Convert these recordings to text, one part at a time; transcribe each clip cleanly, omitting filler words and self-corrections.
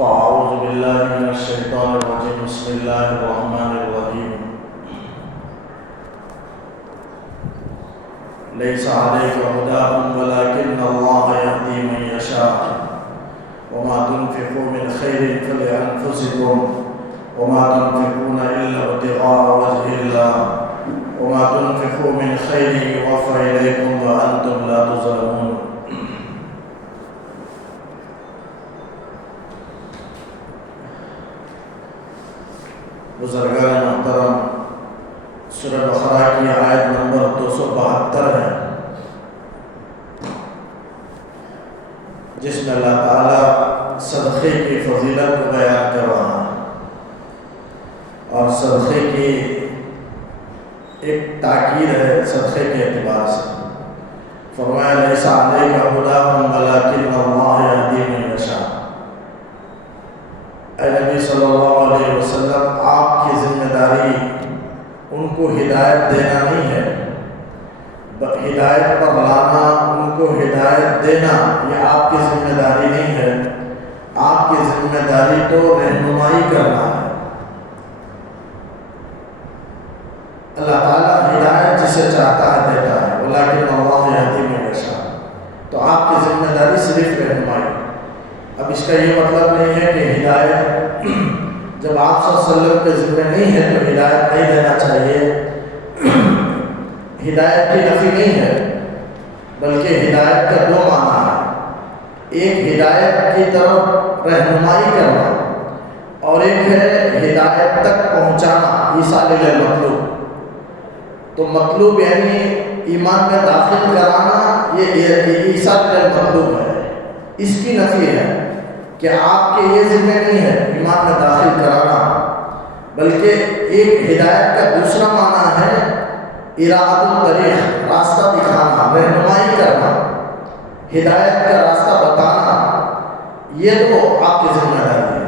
فأعوذ بالله من الشيطان الرجيم بسم الله الرحمن الرحيم ليس عليك هداهم ولكن الله يهدي من يشاء وما تنفقوا من خير فلأنفسكم وما تنفقون إلا ابتغاء وجه الله وما تنفقوا من خير يوفى إليكم وأنتم لا تظلمون. بزرگان محترم، سورہ بقرہ کی آیت نمبر 272 ہے، جس میں اللہ تعالیٰ صدقے کی فضیلت کو بیان کر رہا ہے اور صدقے کی ایک تاکید ہے صدقے کے اعتبار سے. فرمایا لیس علیک ھداھم ولکن اللہ یہدی من یشاء. اے نبی صلی اللہ علیہ وسلم، آپ کی ذمہ داری ان کو ہدایت دینا نہیں ہے، ہدایت پر لانا، ان کو ہدایت دینا یہ آپ کی ذمہ داری نہیں ہے. آپ کی ذمہ داری تو رہنمائی کرنا ہے. اللہ تعالیٰ ہدایت جسے چاہتا ہے دیتا ہے، ولیکن اللہ یہدی من یشاء. تو آپ کی ذمہ داری صرف رہنمائی. اب اس کا یہ مطلب نہیں ہے کہ ہدایت جب آپ صلی اللہ علیہ وسلم کے ذمہ نہیں ہے تو ہدایت نہیں دینا چاہیے. ہدایت کی نفی نہیں ہے، بلکہ ہدایت کا دو معنی ہے. ایک ہدایت کی طرف رہنمائی کرنا اور ایک ہے ہدایت تک پہنچانا، ایصال المطلوب. تو مطلوب یعنی ایمان میں داخل کرانا، یہ ایصال المطلوب ہے. اس کی نفی ہے کہ آپ کے یہ ذمہ نہیں ہے ایمان میں داخل کرانا، بلکہ ایک ہدایت کا دوسرا معنی ہے ارادۃ الطریق، راستہ دکھانا، رہنمائی کرنا، ہدایت کا راستہ بتانا. یہ تو آپ کی ذمہ داری ہے.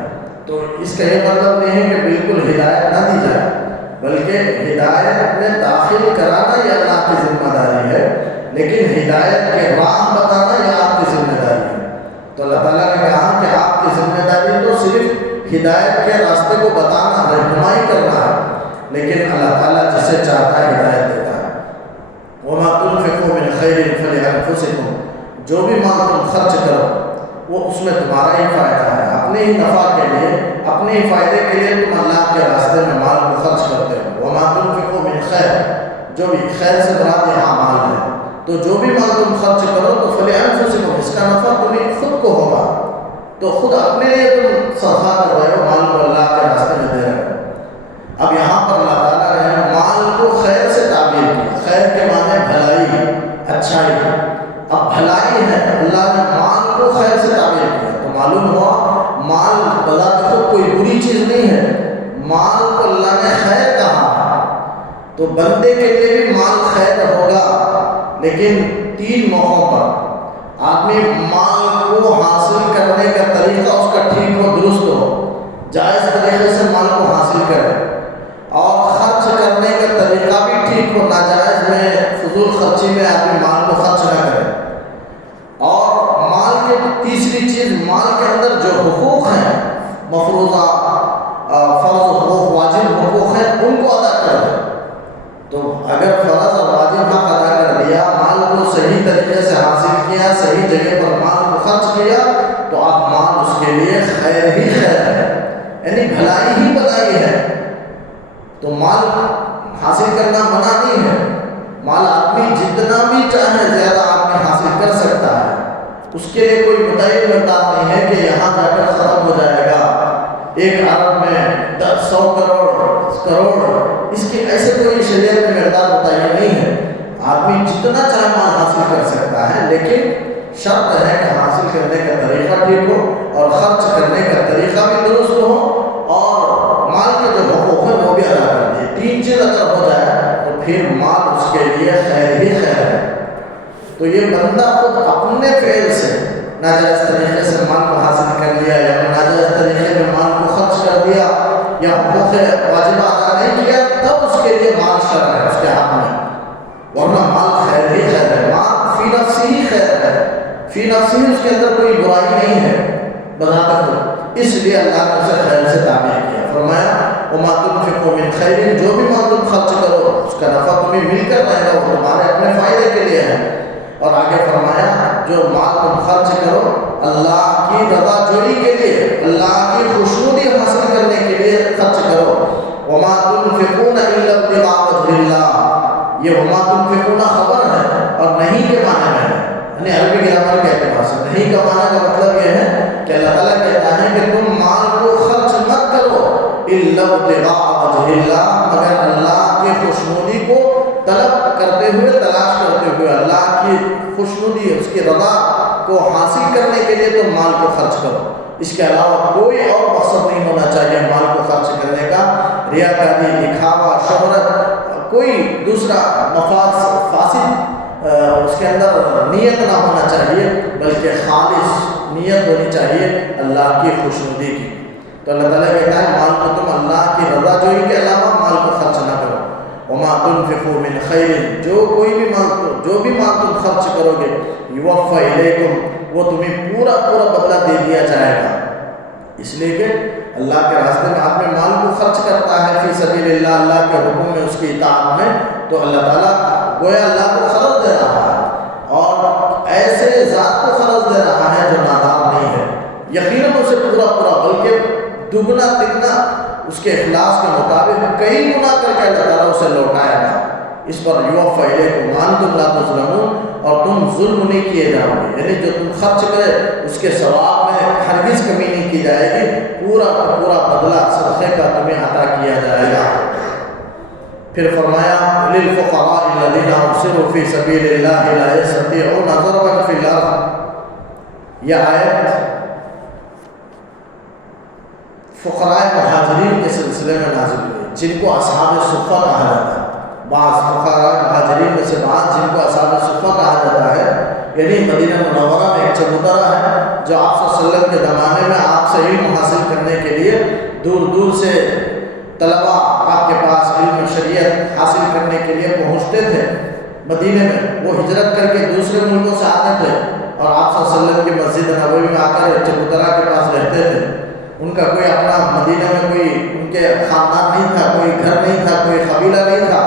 تو اس کا یہ مطلب نہیں ہے کہ بالکل ہدایت نہ دی جائے، بلکہ ہدایت میں داخل کرانا یہ اللہ کی ذمہ داری ہے، لیکن ہدایت کے راہ بتانا یہ آپ کی ذمہ داری ہے. تو اللہ تعالیٰ نے کہا کہ آپ کی ذمہ داری تو صرف ہدایت کے راستے کو بتانا، رہنمائی کرنا ہے، لیکن اللہ تعالیٰ جسے چاہتا ہے ہدایت دیتا ہے. وَمَا تُنْفِقُوا مِنْ خَيْرٍ فَلِأَنفُسِكُمْ. جو بھی مال تم خرچ کرو وہ اس میں تمہارا ہی فائدہ ہے، اپنے ہی نفع کے لیے، اپنے ہی فائدے کے لیے تم اللہ کے راستے میں مال کو خرچ کرتے ہو. وَمَا تُنْفِقُوا مِنْ خَيْرٍ، جو بھی خیر سے مراد یہاں مال ہے. تو جو بھی مال تم خرچ کرو تو فَلِأَنفُسِكُمْ، اس کا نفع تمہیں خود کو ہوگا. تو خود اپنے لیے تم صدقہ کر رہے ہو، مال کو اللہ کے راستے میں دے رہے ہو. اب یہاں پر اللہ تعالیٰ نے مال کو خیر سے تعبیر کی. خیر کے معنی بھلائی، اچھائی. اب بھلائی ہے، اللہ نے مال کو خیر سے تعبیر کیا. تو معلوم ہوا مال بذات خود کوئی بری چیز نہیں ہے، مال کو اللہ نے خیر کہا. تو بندے کے لیے بھی مال خیر ہوگا، لیکن 3 موقعوں پر. آدمی مال کو حاصل کرنے کا طریقہ اس کا ٹھیک ہو، درست ہو، جائز طریقے سے مال کو حاصل کرے، اور خرچ کرنے کا طریقہ بھی ٹھیک ہو، ناجائز میں فضول خرچی میں آدمی مال کو خرچ نہ کرے. اور مال کے تیسری چیز، مال کے اندر جو حقوق ہیں، مفروضہ فرض حقوق، واجب حقوق ہیں، ان کو ادا کر دے. تو اگر فرض اور واجب حق ادا کر دیا، مال کو صحیح طریقے سے حاصل کیا، صحیح جگہ پر مال کو خرچ کیا، تو اب مال اس کے لیے خیر ہی خیر ہے، یعنی بھلائی ہی بھلائی ہے. تو مال حاصل کرنا منع نہیں ہے. مال آدمی جتنا بھی چاہے زیادہ آدمی حاصل کر سکتا ہے. اس کے لیے کوئی متعین مقدار نہیں ہے کہ یہاں جا کر ختم ہو جائے گا، 1 ارب میں 100 کروڑ، اس کی ایسے کوئی شریعت میں مقدار متعین نہیں ہے. آدمی جتنا چاہے مال حاصل کر سکتا ہے، لیکن شرط ہے کہ حاصل کرنے کا طریقہ ٹھیک ہو اور خرچ کرنے کا طریقہ بھی درست ہو، اور مال کے جو حقوق ہیں وہ بھی ادا کر دیں. 3 چیز اگر ہو جائے تو پھر مال اس کے لیے خیر ہی خیر ہے. تو یہ بندہ خود اپنے فعل سے ناجائز طریقے سے مال کو حاصل کر لیا، یا ناجائز طریقے میں مال کو خرچ کر دیا، یا حقوق واجبہ ادا نہیں کیا، تب اس کے لیے مال شر ہے اس کے حق میں. ورنہ مال خیر ہی خیر ہے. مال فی نفسی ہی خیر ہے، فی نفسی اس کے اندر کوئی برائی نہیں ہے بذات خود. اس لیے اللہ نے اسے خیر سے تعبیر کیا. فرمایا وما تنفقوا من خیر، جو بھی مال تم خرچ کرو اس کا نفع تمہیں مل کر رہے گا، وہ تمہارے اپنے فائدے کے لیے ہے. اور آگے فرمایا جو مال تم خرچ کرو اللہ کی رضا جوئی کے لیے، اللہ کی خوشنودی حاصل کرنے کے لیے خرچ کرو. وما تنفقون الا ابتغاء وجه اللہ، یہ وما تنفقون خبر ہے اور نہیں کے معنی میں ہے، یعنی عربی گرامر کے اعتبار سے نہیں کا معنی کا مطلب یہ ہے کہ اللہ تعالیٰ کہتا ہے کہ تم مال کو خرچ مت کرو الا ابتغاء وجه اللہ، مگر اللہ کی خوشنودی کو طلب کرتے ہوئے، تلاش کرتے ہوئے، اللہ کی خوشنودی اس کی رضا کو حاصل کرنے کے لیے تم مال کو خرچ کرو. اس کے علاوہ کوئی اور مقصد نہیں ہونا چاہیے مال کو خرچ کرنے کا، ریاکاری، دکھاوا، شہرت، کوئی دوسرا مفاد فاسد اس کے اندر نیت نہ ہونا چاہیے، بلکہ خالص نیت ہونی چاہیے اللہ کی خوشنودی کی. تو اللہ تعالیٰ کہتا ہے مال کو تم اللہ کی رضا جوئی کے علاوہ مال کو خرچ نہ کرو. وما تنفقوا من خیر، جو بھی مال تم خرچ کرو گے یوفی الیکم، وہ تمہیں پورا بدلہ دے دیا جائے گا. اس لیے کہ اللہ کے راستے میں آدمی مال کو خرچ کرتا ہے فی سبیل اللہ، اللہ کے حکم میں، اس کی اطاعت میں، تو اللہ تعالیٰ گویا اللہ کو خرچ دے رہا ہے اور ایسے ذات کو خرچ دے رہا ہے جو نادار نہیں ہے. یقیناً اسے پورا بلکہ دگنا تگنا اس کے اخلاص کے مطابق کئی گنا کر کے اللہ تعالیٰ اسے لوٹائے گا. اس پر یوفی الیکم وانتم لا تظلمون، اور تم ظلم نہیں کیے جاؤ گے، یعنی جو تم خرچ کرے اس کے ثواب میں ہرگز کمی نہیں کی جائے گی، پورا بدلہ صدقے کا تمہیں عطا کیا جائے گا. پھر فرمایا للفقراء الذین احصروا فی سبیل اللہ لا یستطیعون ضربا فی الارض، یہ آیت فقراء مہاجرین کے سلسلے میں نازل ہوئی، جن کو اصحاب صفہ کہا جاتا ہے. بعض فقراء مہاجرین میں سے بعض جن کو اصحاب صفہ کہا جاتا ہے، یعنی مدینہ منورہ میں ایک چبوترا ہے جو آپ صلی اللہ علیہ وسلم کے زمانے میں آپ سے علم حاصل کرنے کے لیے دور سے طلباء آپ کے پاس علم شریعت حاصل کرنے کے لیے پہنچتے تھے مدینہ میں. وہ ہجرت کر کے دوسرے ملکوں سے آتے تھے اور آپ صلی اللہ علیہ وسلم کی مسجد نبوی میں آ کر چبوترا کے پاس رہتے تھے. ان کا کوئی اپنا مدینہ میں کوئی ان کے خاندان نہیں تھا، کوئی گھر نہیں تھا، کوئی قبیلہ نہیں تھا،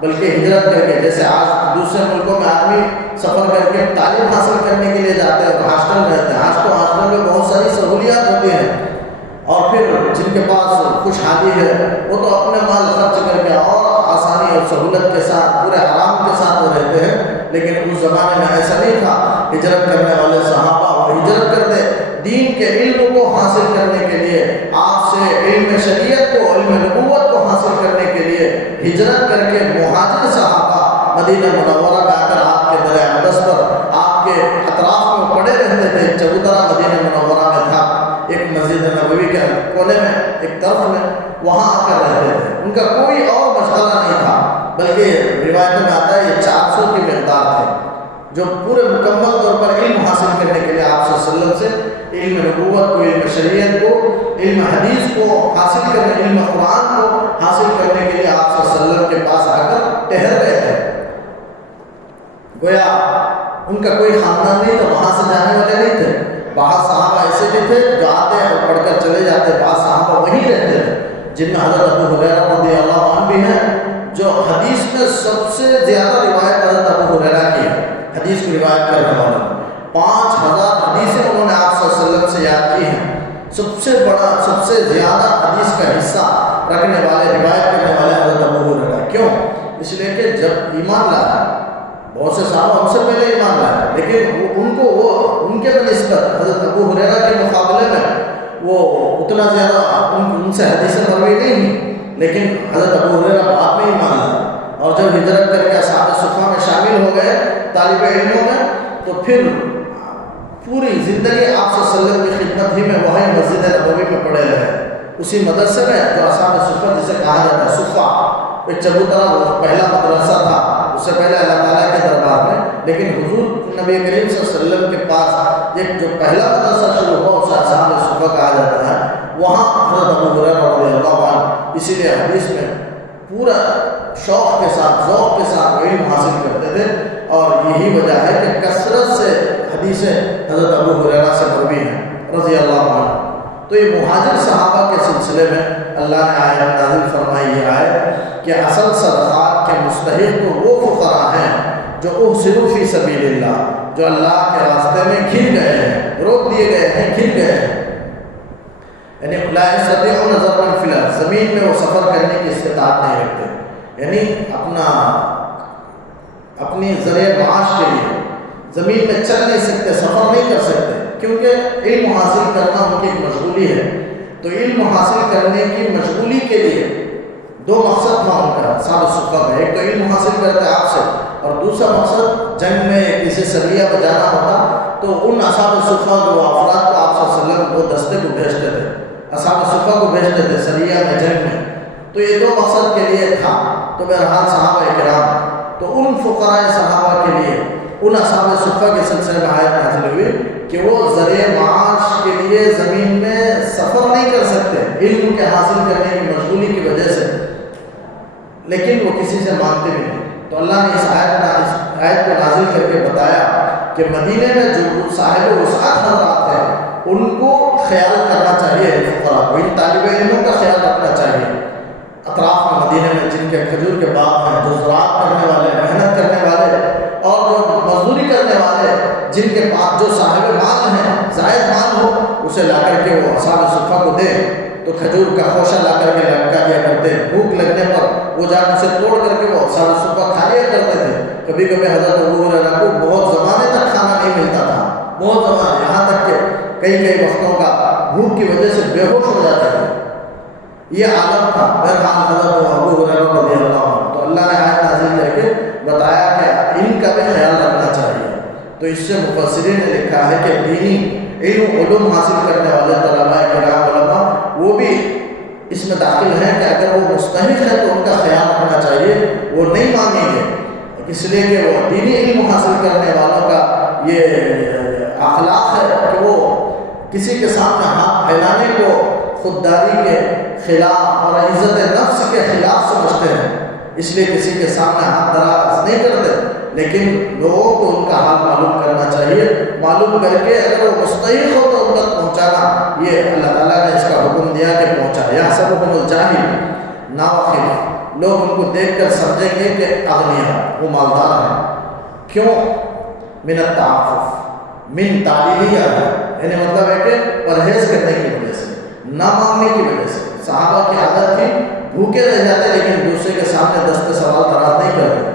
بلکہ ہجرت کر کے، جیسے آج دوسرے ملکوں میں آدمی سفر کر کے تعلیم حاصل کرنے کے لیے جاتے ہیں اور ہاسٹل میں رہتے ہیں. آج تو ہاسٹل میں بہت ساری سہولیات ہوتی ہیں، اور پھر جن کے پاس خوشحالی ہے وہ تو اپنے مال خرچ کر کے اور آسانی اور سہولت کے ساتھ پورے آرام کے ساتھ وہ رہتے ہیں. لیکن اس زمانے میں ایسا نہیں تھا. ہجرت کرنے والے صحابہ وہ ہجرت کرتے دین کے علم کو حاصل کرنے کے لیے، آپ سے علم شریعت کو، علم نبوت کو حاصل کرنے کے لیے ہجرت کر کے مہاجر صحابہ مدینہ منورہ میں آ کر آپ کے در اقدس پر، آپ کے اطراف میں پڑے رہتے تھے. چبوترا مدینہ منورہ میں تھا، ایک مسجد نبوی کے کونے میں ایک طرف میں، وہاں آ کر رہتے تھے. ان کا کوئی اور مشغلہ نہیں تھا، بلکہ روایتوں میں آتا ہے یہ 400 کی مقدار تھے جو پورے مکمل طور پر علم حاصل کرنے کے لیے آپ صلی اللہ علیہ وسلم سے علم نبوت کو، علم شریعت کو، علم حدیث کو حاصل کرنے، علم قرآن کو حاصل کرنے کے لیے آپ صلی اللہ علیہ وسلم کے پاس آ کر ٹہر گئے تھے. گویا ان کا کوئی خاندان نہیں تھا، وہاں سے جانے والے نہیں تھے. بعض صحابہ ایسے بھی تھے جو آتے اور پڑھ کر چلے جاتے، بعض صحابہ وہیں رہتے تھے، جن میں حضرت ابو ہریرہ رضی اللہ عنہ بھی ہیں، جو حدیث میں سب سے زیادہ روایت حضرت ابو ہریرہ کی ہے. حدیث کی روایت کرنے والے 5000 حدیثیں انہوں نے آپ صلی اللہ علیہ وسلم سے یاد کی ہیں. سب سے بڑا، سب سے زیادہ حدیث کا حصہ رکھنے والے، روایت کرنے والے حضرت ابو ہریرہ. کیوں؟ اس لیے کہ جب ایمان لایا، بہت سے صحابہ ہم سے پہلے ایمان لائے، لیکن ان کے بنسبت حضرت ابو ہریرہ کے مقابلے میں وہ اتنا زیادہ ان سے حدیثیں مروی نہیں ہوئی، لیکن حضرت ابو ہریرہ بعد میں ایمان لائے. اور جب ہجرت کر کے اصحاب صفہ میں شامل ہو گئے طالب علموں میں، تو پھر پوری زندگی آپ صلی اللہ علیہ وسلم کی خدمت ہی میں وہیں مسجد نبوی میں پڑے رہے. اسی مدرسے میں جو اصحاب صفہ جسے کہا جاتا ہے، صفہ ایک چبوترا پہلا مدرسہ تھا اس سے پہلے اللہ تعالیٰ کے دربار میں، لیکن حضور نبی کریم صلی اللہ علیہ وسلم کے پاس ایک جو پہلا مدرسہ شروع ہوا اسے اصحاب صفہ کہا جاتا ہے. وہاں حضرت ابو ہریرہ رضی اللہ عنہ اسی لیے حدیث میں پورا شوق کے ساتھ، ذوق کے ساتھ علم حاصل کرتے تھے. اور یہی وجہ ہے کہ کثرت سے حدیثیں حضرت ابو ہریرہ سے مروی ہیں رضی اللہ عنہ. تو یہ مہاجر صحابہ کے سلسلے میں اللہ نے آیت نازل فرمائی یہ آیت کہ اصل صدقات کے مستحق تو وہ فقراء ہیں جو احسروا فی سبیل اللہ، جو اللہ کے راستے میں گر گئے ہیں، روک دیے گئے ہیں، گر گئے ہیں، یعنی لا یستطیعون ضربا فی الارض، زمین میں وہ سفر کرنے کی استطاعت نہیں رکھتے، یعنی اپنی ذریعہ معاش کے لیے زمین میں چل نہیں سکتے، سفر نہیں کر سکتے، کیونکہ علم حاصل کرنا ان کی ایک مشغولی ہے۔ تو علم حاصل کرنے کی مشغولی کے لیے دو مقصد تھا ان کا اصحاب الصفہ کا، ایک تو علم حاصل کرتے آپ سے، اور دوسرا مقصد جنگ میں کسی سریہ میں جانا ہوتا تو ان اصحاب الصفہ جو افراد کو آپ صلی اللہ علیہ وسلم وہ دستے کو بھیجتے تھے، اصحاب الصفہ کو بھیجتے تھے سریہ میں، جنگ میں، تو یہ دو مقصد کے لیے تھا۔ تو بہرحال صحابہ کرام تو ان فقراء صحابہ کے لیے ان اصحاب الصفہ کے سلسلے میں آیت نازل ہوئی کہ وہ ذریعہ معاش کے لیے زمین میں سفر نہیں کر سکتے علم کے حاصل کرنے کی مشغولی کی وجہ سے، لیکن وہ کسی سے مانگتے بھی نہیں۔ تو اللہ نے اس آیت کو نازل کر کے بتایا کہ مدینے میں جو صاحب وسعت حضرات ہیں ان کو خیال کرنا چاہیے، فقراء کو، ان طالب علموں کا خیال رکھنا چاہیے۔ اطراف میں مدینے میں جن کے کھجور کے باغ ہیں، جو زراعت کرنے والے، محنت کرنے والے اور جو مزدوری کرنے والے، جن کے پاس جو صاحب مال ہیں، زائد مال ہو، اسے لا کر کے وہ اصحاب صفہ کو دے تو کھجور کا خوشہ لا کر کے لٹکا دیا کرتے، بھوک لگنے پر وہ جا کے اسے توڑ کر کے وہ اصحاب صفہ کھا لیا کرتے تھے۔ کبھی کبھی حضرت ابو ہریرہ کو بہت زمانے تک کھانا نہیں ملتا تھا، بہت زمانے، یہاں تک کہ کئی وقتوں کا بھوک کی وجہ سے بے ہوش ہو جاتے تھے۔ یہ عالم تھا بہرحال حضرت ابو ہریرہ رضی اللہ عنہ۔ تو اللہ نے آیت نازل کر کے بتایا کہ ان کا بھی خیال رکھنا چاہیے۔ تو اس سے مفسرین نے لکھا ہے کہ دینی علوم حاصل کرنے والے طلباء کرام علماء وہ بھی اس میں داخل ہیں کہ اگر وہ مستحق ہے تو ان کا خیال رکھنا چاہیے، وہ نہیں مانگیں گے، اس لیے کہ وہ دینی علم حاصل کرنے والوں کا یہ اخلاق ہے کہ وہ کسی کے سامنے ہاتھ پھیلانے کو خودداری کے خلاف اور عزت نفس کے خلاف سمجھتے ہیں، اس لیے کسی کے سامنے ہاتھ دراز نہیں کرتے، لیکن لوگوں کو ان کا حال معلوم کرنا چاہیے، معلوم کر کے اگر وہ مستحق ہو تو ان تک پہنچانا، یہ اللہ تعالیٰ نے اس کا حکم دیا کہ پہنچا۔ یحسبهم الجاہل ناواقف، لوگ ان کو دیکھ کر سمجھیں گے کہ اغنیاء، وہ مالدار ہیں، کیوں؟ من التعفف، من تعلیلیہ ہے، یعنی مطلب ہے کہ پرہیز کرنے کی وجہ سے، نہ مانگنے کی وجہ سے۔ صحابہ کی عادت تھی بھوکے رہ جاتے لیکن دوسرے کے سامنے دست سوال دراز نہیں کرتے،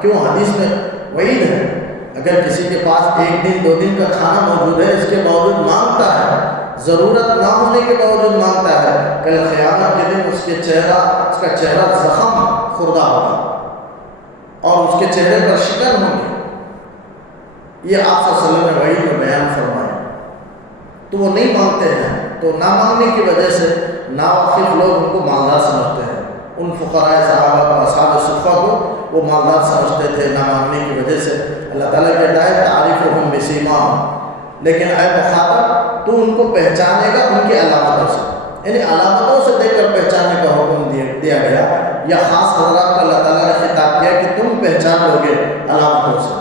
کیوں؟ حدیث میں وعید ہے، اگر کسی کے پاس 1 دن 2 دن کا کھانا موجود ہے، اس کے باوجود مانگتا ہے، ضرورت نہ ہونے کے باوجود مانگتا ہے، کل قیامت کے دن اس کا چہرہ زخم خوردہ ہوگا اور اس کے چہرے پر شکن ہوگی۔ یہ آپ صلی اللہ علیہ وسلم نے وحی میں بیان فرمایا۔ تو وہ نہیں مانگتے ہیں، تو نہ مانگنے کی وجہ سے ناواقف لوگ ان کو مالدار سمجھتے ہیں، ان فقراء صحابہ کو، اصحاب صفہ کو وہ مالدار سمجھتے تھے نہ مانگنے کی وجہ سے۔ اللہ تعالیٰ کی ہدایت تعریفہم بسیماہم، لیکن اے مخاطب تو ان کو پہچانے گا ان کی علامتوں سے، یعنی علامتوں سے دیکھ کر پہچاننے کا حکم دیا گیا، یا خاص حضرات کو اللہ تعالیٰ نے خطاب کیا کہ تم پہچان لو گے علامتوں سے۔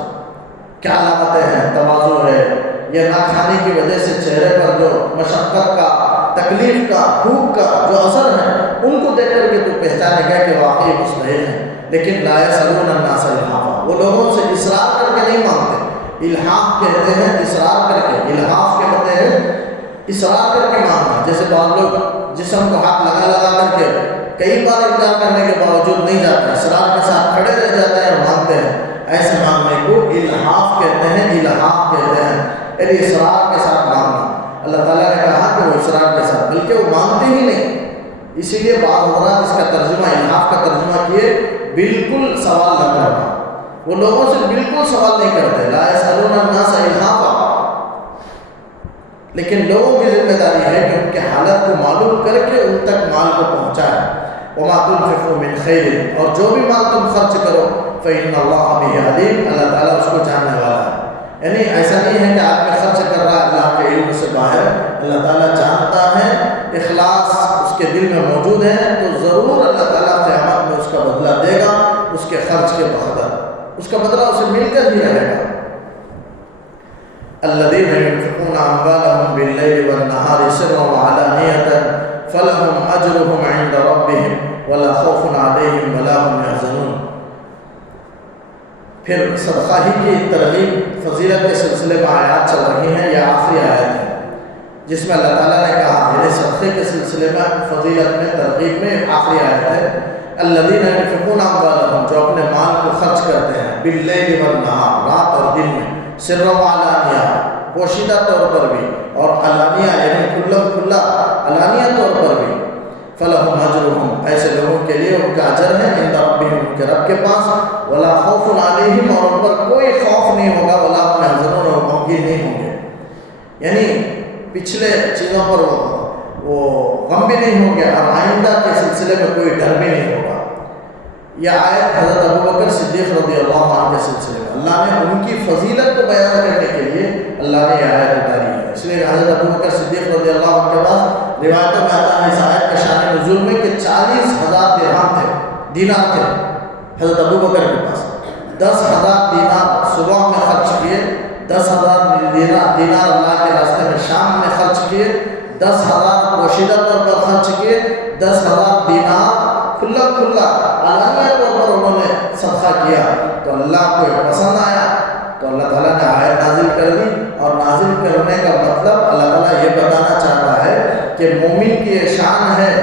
کیا علامتیں ہیں؟ تواضع ہے، یہ نہ کھانے کی وجہ سے چہرے پر جو مشقت کا، تکلیف کا، بھوک کا جو اثر ہے ان کو دیکھ کر کے تو پہچانے گا کہ واقعی مستحق ہے۔ لیکن لا یسألون الناس الحافا، وہ لوگوں سے اصرار کر کے نہیں مانگتے، الحاف کہتے ہیں اصرار کر کے، الحاف کہتے ہیں اصرار کر کے مانگنا۔ جیسے بعض لوگ جسم کو ہاتھ لگا کر کے کئی بار انکار کرنے کے باوجود نہیں جاتے، اصرار کے ساتھ کھڑے رہ جاتے ہیں اور مانگتے ہیں، ایسے مانگنے کو الحاف کہتے ہیں، الحاف کہتے ہیں، یعنی اصرار کے ساتھ مانگنا۔ اللہ تعالیٰ نے کہا کہ وہ اصرار کے ساتھ، بلکہ وہ مانگتے ہی نہیں، اسی لیے بعض حضرات اس کا ترجمہ، الحاف کا ترجمہ کیے بالکل سوال نہ کرنا، وہ لوگوں سے بالکل سوال نہیں کرتے، لا یسألون الناس الحافا، لیکن لوگوں کی ذمہ داری ہے کہ ان کے حالت کو معلوم کر کے ان تک مال کو پہنچائیں۔ وما تنفقوا من خیر، اور جو بھی مال تم خرچ کرو فإن اللہ بہ علیم، اللہ تعالیٰ اس کو جاننے والا ہے۔ یعنی ایسا نہیں ہے کہ آدمی خرچ کر رہا ہے اللہ کے علم سے باہر، اللہ تعالیٰ جانتا ہے، اخلاص اس کے دل میں موجود ہے تو ضرور اللہ تعالیٰ قیامت میں اس کا بدلہ دے گا، اس کے خرچ کے بقدر، اس کا بدلہ اسے مل کر ہی رہے گا۔ الذین ينفقون أموالهم بالليل والنهار سرا وعلانية فلهم أجرهم عند ربهم ولا خوف عليهم ولا هم يحزنون۔ پھر صدقہ ہی کی ترغیب فضیلت کے سلسلے میں آیات چل رہی ہیں، یہ آخری آیت ہے جس میں اللہ تعالیٰ نے کہا میرے صدقے کے سلسلے میں فضیلت میں ترغیب میں آخری آیت ہے، الذین ينفقون اموالهم، جو اپنے مال کو خرچ کرتے ہیں، باللیل والنہار، رات اور دن میں، سرا وعلانیہ، پوشیدہ طور پر بھی اور علانیہ یعنی کھلا علانیہ طور پر بھی، فلہم اجرہم، ایسے لوگوں کے لیے ان کا اجر ہے، عند ربہم، ان کے رب کے پاس، ولا خوف علیہم، اور ان پر کوئی خوف نہیں ہوگا، ولا هم يحزنون، اور غمگین نہیں ہوں گے، یعنی پچھلے چیزوں پر وہ غم بھی نہیں ہوں گے اور آئندہ کے سلسلے میں کوئی ڈر بھی نہیں ہوگا۔ یہ آیت حضرت ابوبکر صدیق رضی اللہ عنہ کے سلسلے میں اللہ نے ان کی فضیلت کو بیان کرنے کے لیے اللہ نے یہ آیت اتاری ہے، اس لیے حضرت ابوبکر صدیق رضی اللہ عنہ کے پاس روایتوں میں آتا ہے اس آیت کے شان نزول میں کہ 40,000 درہم تھے، دینار تھے حضرت ابوبکر کے پاس، 10,000 دینار صبح میں خرچ کیے، 10,000 دینار اللہ کے راستے میں شام میں خرچ کیے، 10,000 پوشیدہ طور پر خرچ کیے، 10,000 دینار کھلا علانیہ طور پر انہوں نے صدقہ کیا، تو اللہ کو پسند آیا تو اللہ تعالیٰ نے آیت نازل کر دی، اور نازل کرنے کا مطلب اللہ تعالیٰ یہ بتانا چاہتا ہے کہ مومن کی یہ شان ہے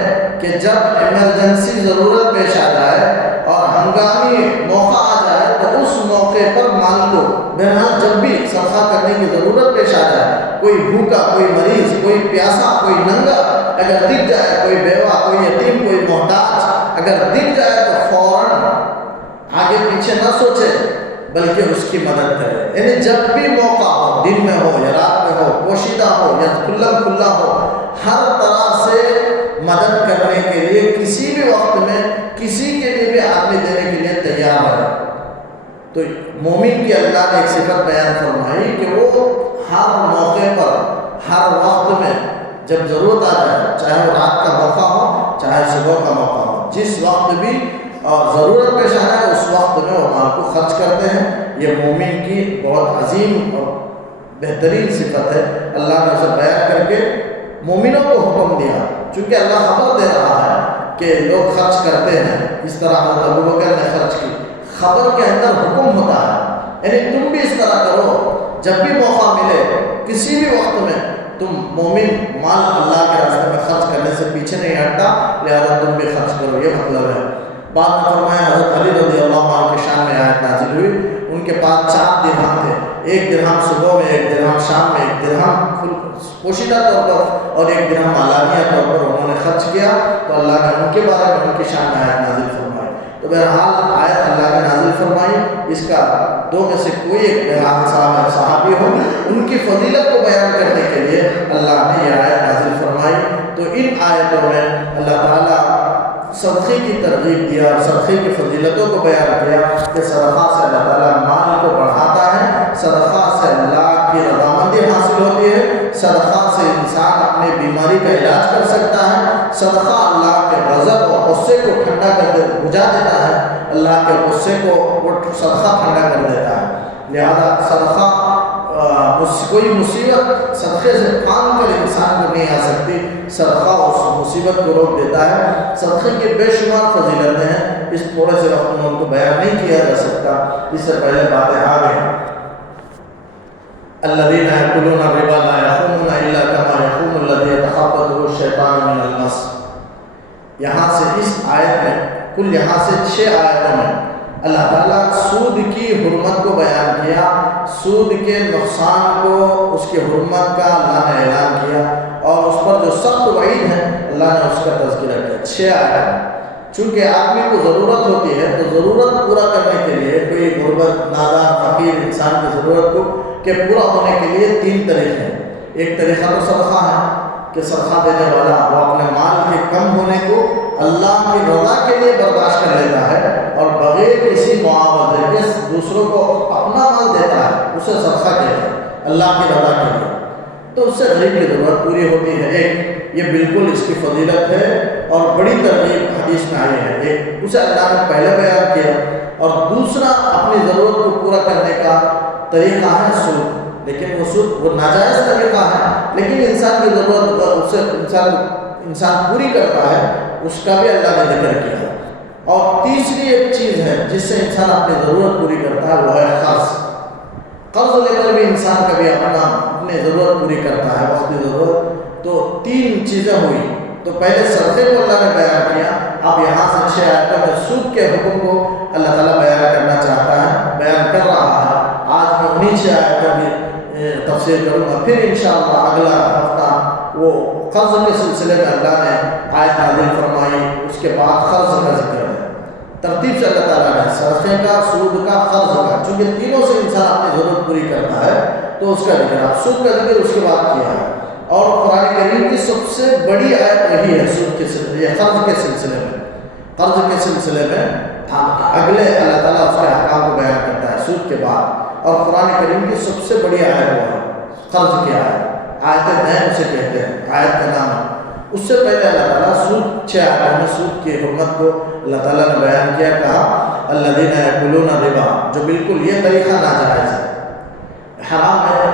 کہ جب ایمرجنسی ضرورت پیش آ جائے اور ہنگامی موقع آ جائے تو اس موقع پر مان لو، بہرحال جب بھی صدقہ کرنے کی ضرورت پیش آ جائے، کوئی بھوکا، کوئی مریض، کوئی پیاسا، کوئی ننگا اگر دکھ جائے، کوئی بیوہ، کوئی یتیم، کوئی محتاج اگر دکھ جائے تو فوراً آگے پیچھے نہ سوچے بلکہ اس کی مدد کرے، یعنی جب بھی موقع ہو، دن میں ہو یا رات میں ہو، پوشیدہ ہو یا کھلا ہو، ہر طرح سے مدد کرنے کے لیے کسی بھی وقت میں کسی کے لیے بھی آدمی دینے کے لیے تیار ہے۔ تو مومن کی اللہ نے ایک صفت بیان فرمائی کہ وہ ہر موقع پر، ہر وقت میں جب ضرورت آ جائے، چاہے وہ رات کا موقع ہو چاہے صبح کا موقع ہو، جس وقت بھی ضرورت پیش آ ہے اس وقت میں وہ مال کو خرچ کرتے ہیں۔ یہ مومن کی بہت عظیم اور بہترین صفت ہے، اللہ نے اسے بیان کر کے مومنوں کو حکم دیا، چونکہ اللہ خبر دے رہا ہے کہ لوگ خرچ کرتے ہیں، اس طرح حضرت ابوبکر نے خرچ کی، خبر کے اندر حکم ہوتا ہے، یعنی تم بھی اس طرح کرو، جب بھی موقع ملے کسی بھی وقت میں تم مومن مال اللہ کے راستے میں خرچ کرنے سے پیچھے نہیں ہٹتا، لہذا تم بھی خرچ کرو، یہ مطلب ہے۔ بعد میں فرمایا حضرت علی رضی اللہ عنہ کے شان میں آیت نازل ہوئی، ان کے پاس 4 درہم تھے، 1 درہم صبح میں، 1 درہم شام میں، 1 درہم پوشیدہ طور پر اور 1 درہم علانیہ طور پر انہوں نے خرچ کیا، تو اللہ نے ان کے بارے میں ان کی شان میں آیت نازل فرمائی۔ تو بہرحال آیت اللہ نے نازل فرمائی، اس کا 2 میں سے کوئی ایک بہرحال صحابی ہو، ان کی فضیلت کو بیان کرنے کے لیے اللہ نے یہ آیت نازل فرمائی۔ تو ان آیتوں میں اللہ تعالیٰ صدقے کی ترغیب دیا اور صدقے کی فضیلتوں کو بیان کیا کہ صدقہ سے اللہ تعالیٰ مال کو بڑھاتا ہے، صدقہ سے اللہ کی رضامندی حاصل ہوتی ہے، صدقہ سے انسان اپنی بیماری کا علاج کر سکتا ہے، صدقہ اللہ کے غضب اور غصے کو ٹھنڈا کر بجھا دیتا ہے، اللہ کے غصے کو وہ صدقہ ٹھنڈا کر دیتا ہے۔ لہذا صدقہ کوئی مصیبت صدقے سے پھان کر انسان کو نہیں آ سکتی، صدقہ اس مصیبت کو روک دیتا ہے۔ صدقے کی بے شمار فضیلتیں ہیں، اس تھوڑے سے وقت میں ان کو بیان نہیں کیا جا سکتا، اس سے پہلے باتیں آ گئی۔ الذین یأکلون الربا لا یقومون الا کما یقوم الذی یتخبطہ الشیطان من المس۔ یہاں سے اس آیت میں، کل یہاں سے 6 آیتوں میں اللہ تعالیٰ سود کی حرمت کو بیان کیا، سود کے نقصان کو، اس کی حرمت کا اللہ نے اعلان کیا، اور اس پر جو سخت وعید ہے اللہ نے اس کا تذکرہ کیا۔ 6 آیات، چونکہ آدمی کو ضرورت ہوتی ہے تو ضرورت پورا کرنے کے لیے، کوئی غربت نادار فقیر انسان کی ضرورت کو کہ پورا ہونے کے لیے 3 طریقے ہیں۔ ایک طریقہ تو صدقہ ہے کہ صدقہ دینے والا وہ اپنے مال کے کم ہونے کو اللہ کی رضا کے لیے برداشت کر لیتا ہے اور بغیر کسی معاوضے کے دوسروں کو اپنا مال دیتا ہے، اسے صدقہ کہتے ہیں اللہ کی رضا کے لیے، تو اس سے غریب کی ضرورت پوری ہوتی ہے۔ ایک یہ بالکل اس کی فضیلت ہے اور بڑی ترغیب حدیث میں آئی ہے، ایک اسے اللہ نے پہلے بیان کیا، اور دوسرا اپنی ضرورت کو پورا کرنے کا طریقہ ہے سود، لیکن وہ سود وہ ناجائز طریقہ ہے، لیکن انسان کی ضرورت اسے انسان پوری کرتا ہے، اس کا بھی اللہ نے ذکر کیا۔ اور تیسری ایک چیز ہے جس سے انسان اپنی ضرورت پوری کرتا ہے، وہ ہے قرض۔ قرض لے کر بھی انسان کبھی اپنی ضرورت پوری کرتا ہے، وقتی ضرورت۔ تو تین چیزیں ہوئی۔ تو پہلے صدقے کو اللہ نے بیان کیا، اب یہاں سے 6 آیتوں میں سود کے حکم کو اللہ تعالیٰ بیان کرنا چاہتا ہے، بیان کر رہا ہے۔ آج میں انہیں 6 آیتوں کی تفسیر کروں گا، پھر انشاءاللہ اگلا ہفتہ وہ قرض کے سلسلے میں اللہ نے آیت نازل فرمائی، اس کے بعد قرض کا ذکر ہے۔ ترتیب سے اللہ تعالیٰ نے صدقے کا، سود کا، قرض کا، چونکہ تینوں سے انسان اپنی ضرورت پوری کرتا ہے تو اس کا ذکر، اب سود کا ذکر اس کے بعد کیا ہے۔ اور قرآن کریم کی سب سے بڑی آیت وہی ہے سود کے سلسلے، یہ قرض کے سلسلے میں۔ قرض کے سلسلے میں اگلے اللہ تعالیٰ اس کے احکام کو بیان کرتا ہے سود کے بعد، اور قرآن کریم کی سب سے بڑی آیت وہ ہے قرض کی آیت، آیت دین اسے کہتے ہیں، آیت کا نام ہے۔ اس سے پہلے اللہ تعالیٰ سود 6 آیتوں میں سود کی حرمت کو اللہ تعالیٰ نے بیان کیا، کہا الذین یأکلون الربا، جو بالکل یہ طریقہ ناجائز ہے، حرام ہے۔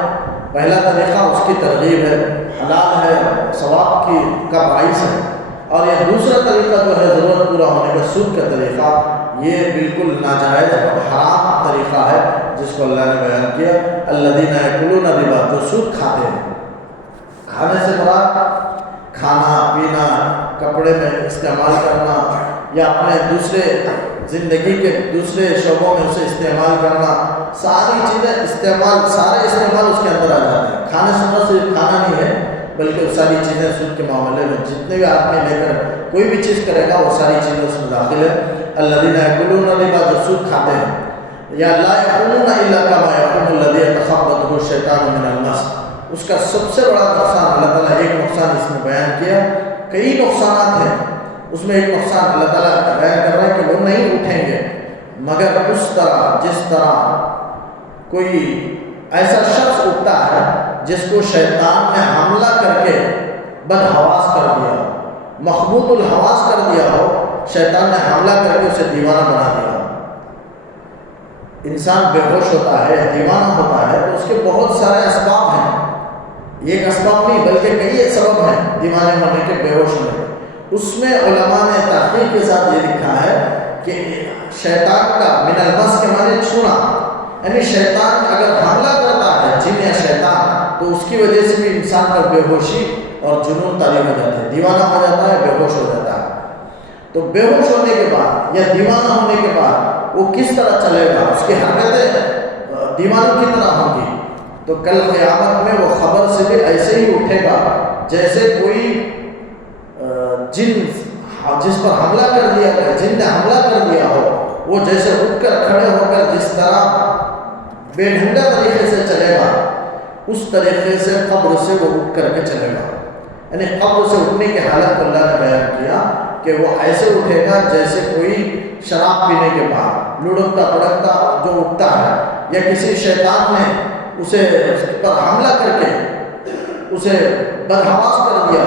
پہلا طریقہ اس کی ترغیب ہے، حلال ہے، ثواب کا باعث ہے، اور یہ دوسرا طریقہ جو ہے ضرورت پورا ہونے کا سود کا طریقہ، یہ بالکل ناجائز اور حرام طریقہ ہے جس کو اللہ نے بیان کیا۔ الذین یأکلون الربا، جو سود کھاتے ہیں۔ کھانے سے مراد کھانا پینا، کپڑے میں استعمال کرنا، یا اپنے دوسرے زندگی کے دوسرے شعبوں میں اسے استعمال کرنا، ساری چیزیں استعمال، سارے استعمال اس کے اندر آ جاتے ہیں۔ کھانے سے مراد صرف کھانا نہیں ہے، بلکہ ساری چیزیں سود کے معاملے میں جتنے بھی آدمی لے کر کوئی بھی چیز کرے گا وہ ساری چیزیں اس میں داخل ہے۔ الذین یأکلون الربا، جو سود کھاتے ہیں، یا لا یقومون الا کما یقوم الذی یتخبطہ الشیطان من المس، اس کا سب سے بڑا نقصان اللہ تعالیٰ ایک نقصان اس میں بیان کیا، کئی نقصانات ہیں، اس میں ایک نقصان اللہ تعالیٰ بیان کر رہا ہے کہ وہ نہیں اٹھیں گے مگر اس طرح جس طرح کوئی ایسا شخص اٹھتا ہے جس کو شیطان نے حملہ کر کے بدحواس کر دیا، مخبوط الحواس کر دیا ہو، شیطان نے حملہ کر کے اسے دیوانہ بنا دیا۔ انسان بے ہوش ہوتا ہے، دیوانہ ہوتا ہے تو اس کے بہت سارے اسباب ہیں، ایک اسباب نہیں بلکہ کئی سبب ہیں دیوانے ہونے کے، بے ہوش ہونے کے۔ اس میں علماء نے تحقیق کے ساتھ یہ لکھا ہے کہ شیطان کا من المس کے معنی چھونا، یعنی شیطان اگر حملہ کرتا ہے، جن یا شیطان، تو اس کی وجہ سے بھی انسان کا بے ہوشی اور جنون طاری ہو جاتا ہے، دیوانہ ہو جاتا ہے، بے ہوش ہو جاتا ہے۔ تو بے ہوش ہونے کے بعد یا دیوانہ ہونے کے بعد وہ کس طرح چلے گا، اس کی حرکتیں دیوانوں کی طرح ہوں گی، تو کل قیامت میں وہ خبر سے بھی ایسے ہی اٹھے گا جیسے کوئی جن جس پر حملہ کر دیا گیا، جن نے حملہ کر دیا ہو، وہ جیسے اٹھ کر کھڑے ہو کر جس طرح بے ڈھنگا طریقے سے چلے گا، اس طریقے سے قبر سے وہ اٹھ کر کے چلے گا۔ یعنی قبر سے اٹھنے کی حالت کو اللہ نے بیان کیا کہ وہ ایسے اٹھے گا جیسے کوئی شراب پینے کے بعد لڑکتا پڑکتا جو اٹھتا ہے، یا کسی شیطان نے اسے اس پر حملہ کر کے اسے بدحواس کر دیا،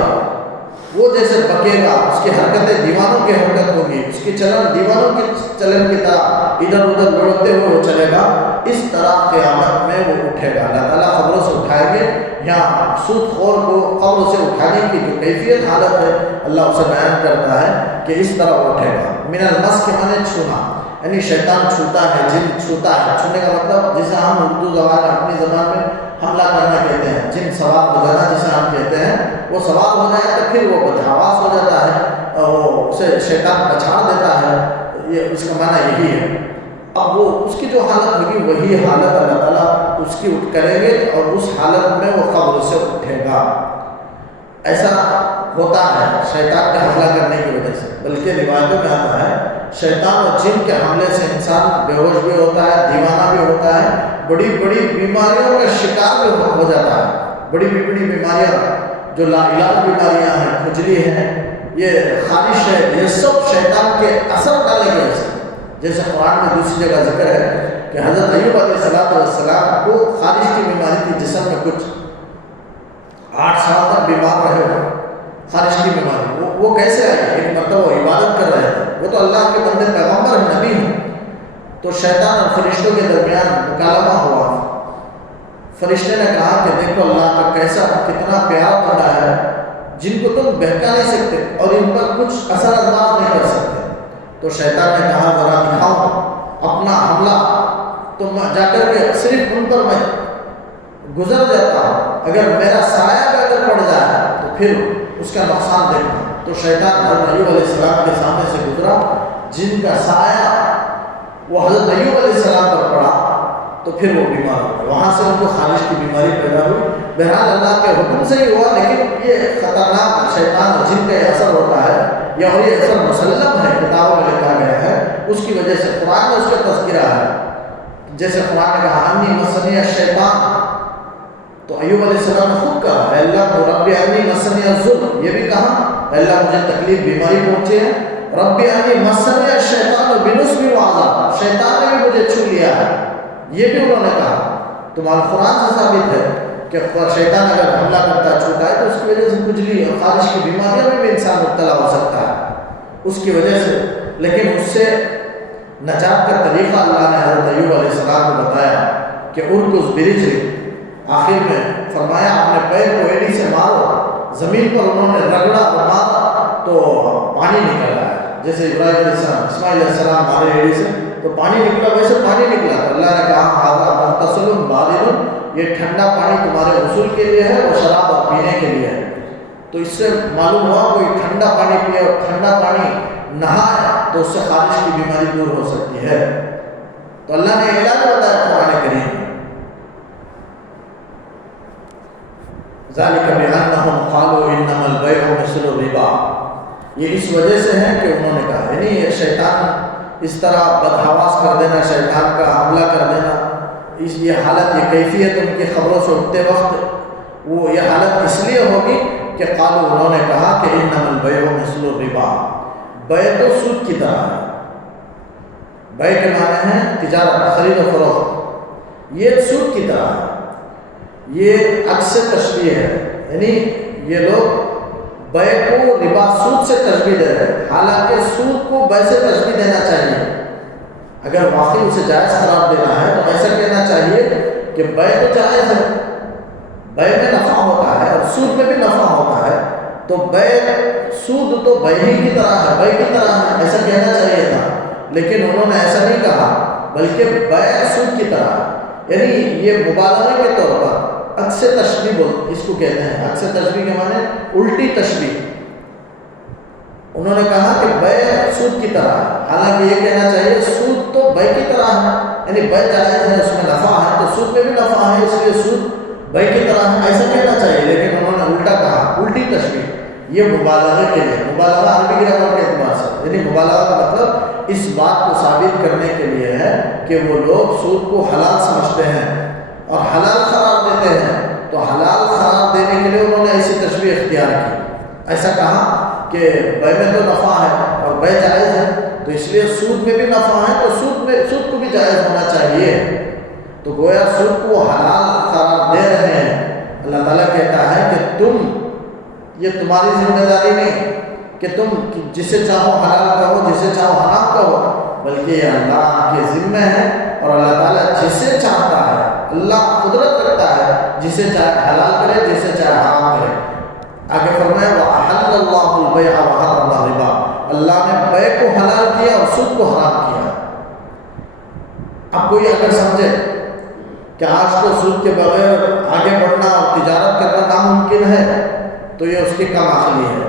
وہ جیسے بکے گا، اس کی حرکتیں دیوانوں کی حرکت ہوگی، اس کی چلن دیوانوں کی چلن کی طرح ادھر ادھر لڑکتے ہوئے وہ چلے گا، اس طرح قیامت میں وہ اٹھے گا۔ اللہ تعالیٰ قبروں سے اٹھائیں گے، یہاں سود خور کو قبر سے اٹھانے کی جو کیفیت حالت ہے اللہ اسے بیان کرتا ہے کہ اس طرح وہ اٹھے گا۔ من المس کے معنی چھونا، یعنی شیطان چھوتا ہے، جن چھوتا ہے، چھونے کا مطلب جسے ہم اردو زبان اپنی زبان میں حملہ کرنا کہتے ہیں، جن سوار ہو جانا جسے ہم کہتے ہیں، وہ سوار ہو جائے تو پھر وہ بدحواس ہو جاتا ہے، وہ اسے شیطان پچھاڑ دیتا ہے، یہ اس کا معنی یہی ہے۔ اب وہ اس کی جو حالت ہوگی وہی حالت اللہ تعالیٰ اس کی اٹھ کریں گے، اور اس حالت میں وہ قبر سے اٹھے گا۔ ایسا ہوتا ہے شیطان کے حملہ کرنے کی وجہ سے، بلکہ روایتوں میں آتا ہے شیطان اور جن کے حملے سے انسان بے ہوش بھی ہوتا ہے، دیوانہ بھی ہوتا ہے، بڑی بڑی بیماریوں کا شکار بھی ہو جاتا ہے۔ بڑی بڑی بیماریاں جو لا علاج بیماریاں ہیں، کھجلی ہے، یہ خارش ہے، یہ سب شیطان کے اثر ڈالے گئے سے۔ جیسے قرآن میں دوسری جگہ ذکر ہے کہ حضرت ایوب علیہ السلام کو خارش کی بیماری تھی، جسم میں کچھ 8 سال تک بیمار رہے ہو، خارش کی بیماری۔ وہ کیسے آئی؟ ایک مرتبہ وہ عبادت کر رہے تھے، وہ تو اللہ کے بندے پیغمبر ہیں، نبی ہیں، تو شیطان اور فرشتوں کے درمیان مکالمہ ہوا، فرشتے نے کہا کہ دیکھو اللہ کا کیسا کتنا پیارا بندہ ہے جن کو تم بہکا نہیں سکتے اور ان پر کچھ اثر انداز نہیں کر سکتے۔ تو شیطان نے کہا ذرا دکھاؤ اپنا حملہ، تو میں جا کر کے صرف ان پر میں گزر جاتا ہوں، اگر میرا سایہ بھی اگر پڑ جائے تو پھر اس کا نقصان دیکھنا۔ تو شیطان حضرت ایوب علیہ السلام کے سامنے سے گزرا، جن کا سایہ وہ حضرت ایوب علیہ السلام پر پڑا تو پھر وہ بیمار ہو گئے، وہاں سے ان کو خارش کی بیماری پیدا ہوئی۔ بہرحال اللہ کے حکم سے ہی ہوا، لیکن یہ خطرناک شیطان جن کا یہ اثر ہوتا ہے یا اور یہ اثر مسلم ہے، کتابوں میں لکھا گیا ہے، اس کی وجہ سے قرآن میں اس کا تذکرہ ہے۔ جیسے قرآن نے کہا انی مسنی الشیطان، تو ایوب علیہ السلام نے خود کہا اے اللہ رب انی مسنی الضر، یہ بھی کہا اے اللہ مجھے تکلیف بیماری پہنچی ہے، رب انی مسنی الشیطان بنصب وعذاب، شیطان نے بھی مجھے چھو لیا ہے، یہ بھی انہوں نے کہا۔ تو قرآن سے ثابت ہے کہ شیطان اگر حملہ کرتا چھوٹا ہے تو اس کی وجہ سے کجلی اور خارش کی بیماریوں میں بھی انسان مبتلا ہو سکتا ہے اس کی وجہ سے، لیکن اس سے نجات کا طریقہ اللہ نے حضرت ایوب علیہ السلام کو بتایا کہ ارکض برجلک، آخر میں فرمایا اپنے پیر کو ایڑی سے مارو، زمین پر انہوں نے رگڑا اور مارا تو پانی نکل آیا، جیسے ابراہیم علیہ السلام اسماعیل علیہ السلام مارے ایڑی سے تو پانی نکلا، ویسے پانی نکلا۔ تو اللہ نے کہا ھذا مغتسل بارد، یہ ٹھنڈا پانی تمہارے غسل کے لیے ہے اور شراب اور پینے کے لیے ہے۔ تو اس سے معلوم ہوا کوئی ٹھنڈا پانی پیے اور ٹھنڈا پانی نہائے تو اس سے خارش کی بیماری دور ہو سکتی ہے۔ تو اللہ نے علاج بتایا قرآن کریم، ذالک بأنہم قالوا انما البیع مثل الربا، یہ اس وجہ سے ہے کہ انہوں نے کہا، یعنی شیطان اس طرح بدحواس کر دینا، شیطان کا حملہ کر دینا، یہ حالت، یہ کیفیت ان کی خبروں سے اٹھتے وقت وہ یہ حالت اس لیے ہوگی کہ قالوا، انہوں نے کہا کہ انما البیع مثل الربا، بیع تو سود کی طرح ہے۔ بیع کے معنی ہے تجارت، خرید و فروخت، یہ سود کی طرح ہے، یہ عکس تشبیہ ہے، یعنی یہ لوگ بیع کو ربا سود سے تشبیہ دے رہے ہیں، حالانکہ سود کو بیع سے تشبیہ دینا چاہیے۔ اگر واقعی اسے جائز قرار دینا ہے تو ایسا کہنا چاہیے کہ بیع تو جائز ہے، بیع میں نفع ہوتا ہے اور سود میں بھی نفع ہوتا ہے، تو بیع سود تو بیع ہی کی طرح ہے، بیع کی طرح ہے، ایسا کہنا چاہیے تھا، لیکن انہوں نے ایسا نہیں کہا، بلکہ بیع سود کی طرح ہے، یعنی یہ مبالغے کے طور پر عکس تشبیہ اس کو کہتے ہیں۔ عکس تشبیہ کے معنی الٹی تشبیہ، انہوں نے کہا کہ بیع سود کی طرح ہے، حالانکہ یہ کہنا چاہیے سود تو بیع کی طرح ہے، یعنی بیع جائز ہے، اس میں نفع ہے تو سود میں بھی نفع ہے، اس لیے سود بیع کی طرح ہے، ایسا کہنا چاہیے، لیکن انہوں نے الٹا کہا، الٹی تشبیہ۔ یہ مبالغے کے لیے، مبالغہ عربی گرامر کے اعتبار سے، یعنی مبالغہ کا مطلب اس بات کو ثابت کرنے کے لیے ہے کہ وہ لوگ سود کو حلال سمجھتے ہیں اور حلال قرار دیتے ہیں، تو حلال قرار دینے کے لیے انہوں نے ایسی تشبیہ اختیار کی، ایسا کہا کہ بیع میں تو نفع ہے اور بیع جائز ہے، تو اس لیے سود میں بھی نفع ہے تو سود کو بھی جائز ہونا چاہیے، تو گویا سود کو حلال قرار دے رہے ہیں۔ اللہ تعالیٰ کہتا ہے کہ یہ تمہاری ذمہ داری نہیں کہ تم جسے چاہو حلال کہو، جسے چاہو حرام کہو، بلکہ یہ اللہ کے ذمہ ہے، اور اللہ تعالیٰ جسے چاہتا ہے، اللہ قدرت رکھتا ہے، جسے چاہے حلال کرے، جسے چاہے حرام کرے۔ آگے فرمایا وَأَحَلَّ اللَّهُ الْبَيْعَ وَحَرَّمَ الرِّبَا، اللہ نے بیع کو حلال کیا اور سود کو حرام کیا۔ اب کوئی اگر سمجھے کہ آج تو سود کے بغیر آگے بڑھنا اور تجارت کرنا ناممکن ہے تو یہ اس کی کم عقلی ہے۔